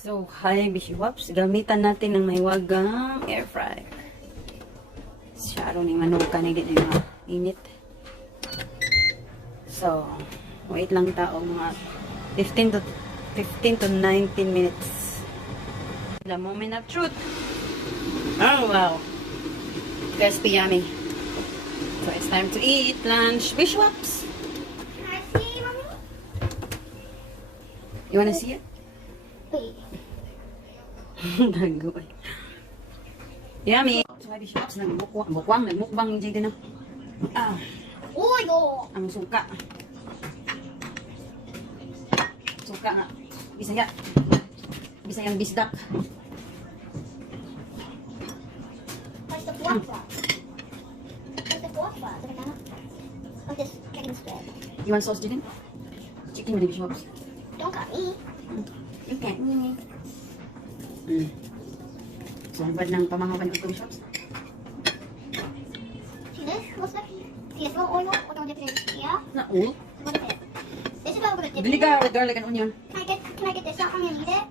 So, hi Bishops. Gamitan natin ng mahiwagang air fryer. Siyaro ni manuka na hindi na init. So, wait lang tao mga 15 to 19 minutes. The moment of truth. Oh wow. Crispy yummy. So, it's time to eat lunch. Bishops. Can I see, Mommy? You wanna see it? Wait. Dagoy. Yummy. So, hi Bishops. Nagmukbang yung Jayden na. Oh, yo. Ang suka. Suka nga. Bisaya. Bisayang bisdak. Where's the guava? Where's the guava? Oh, this chicken strip. You want sauce, Jayden? Chicken with the Bishops. Don't cut me. You can't. So, ang bad ng pamahawan ng Bishops. See this? What's that? See this little oil? We're gonna dip it in here. Na all. What is it? This is what we're gonna dip it in. Vinegar with garlic and onion. Can I get this out? I'm gonna eat it.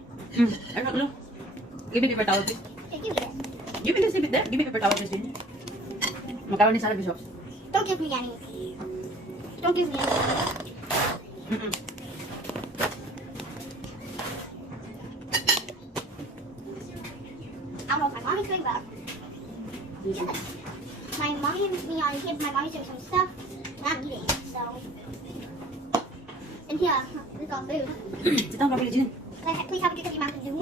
I don't know. Give me paper towel, please. Okay, you eat it. Give me this, leave it there. Give me paper towel, please, Jayden. Makaroon ni Sarah Bishops. Don't give me any. Don't give me any. I don't know if my mommy's doing, but yes. My mommy and me are here. My mommy's doing some stuff, and I'm eating it. So, and here, this is all food. Sit down, properly, Jayden. Please have a good cookie, Mountain Dew.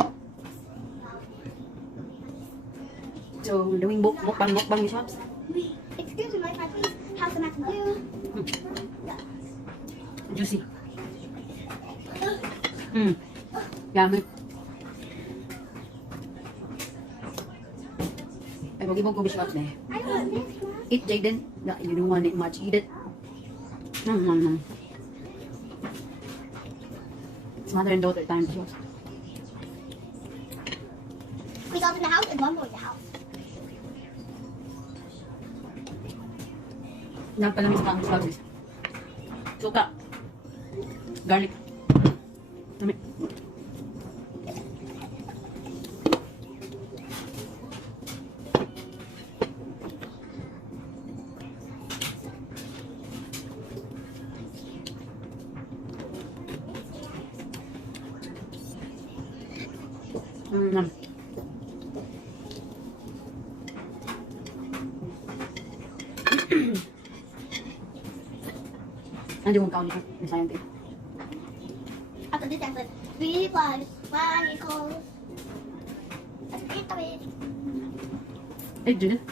So, doing mukbang Bishops. Excuse me, can I please have some Mountain Dew? Juicy. Yummy. Ay, mag-ibong ko Bishops na eh. I don't want this one. Eat, Jayden. No, you don't want it much. Eat it. It's mother and daughter time, Bishops. We go in the house and one more in the house. Yan pala mas pang Bishops. Suka. Garlic. Dami. Nandiyo mong kaon ko. Nasayang tayo. After this episode, 3 plus 1 equals. Let's eat it. Eh, Jayden.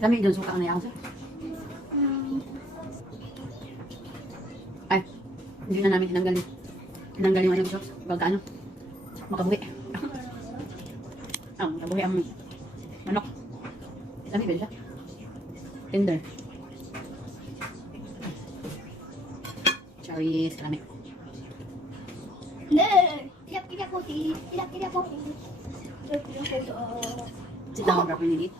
Dami dyan suka ang nayang sir. Ay, hindi na namin tinanggalin. Tinanggalin yung ano Bishops. Pagka ano, makabuhi. Makabuhi ang manok. Dami ba siya? Tender. Cherries, karami. No! Tidak putih. Tidak putih. Sit down, properly eat.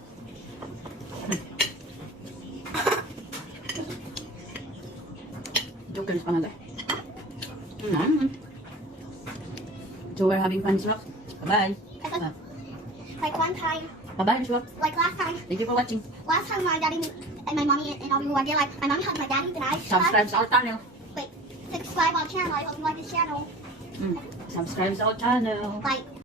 Jokers pa nga tayo. So we're having fun, Bishops. Bye-bye. Like one time, Bye-bye, Bishops. like last time. Thank you for watching. Last time my daddy and my mommy and all we were there, like my mommy hugged my daddy, then I Subscribe to our channel. Wait, subscribe our channel. I hope you like this channel. Subscribe to our channel. Like.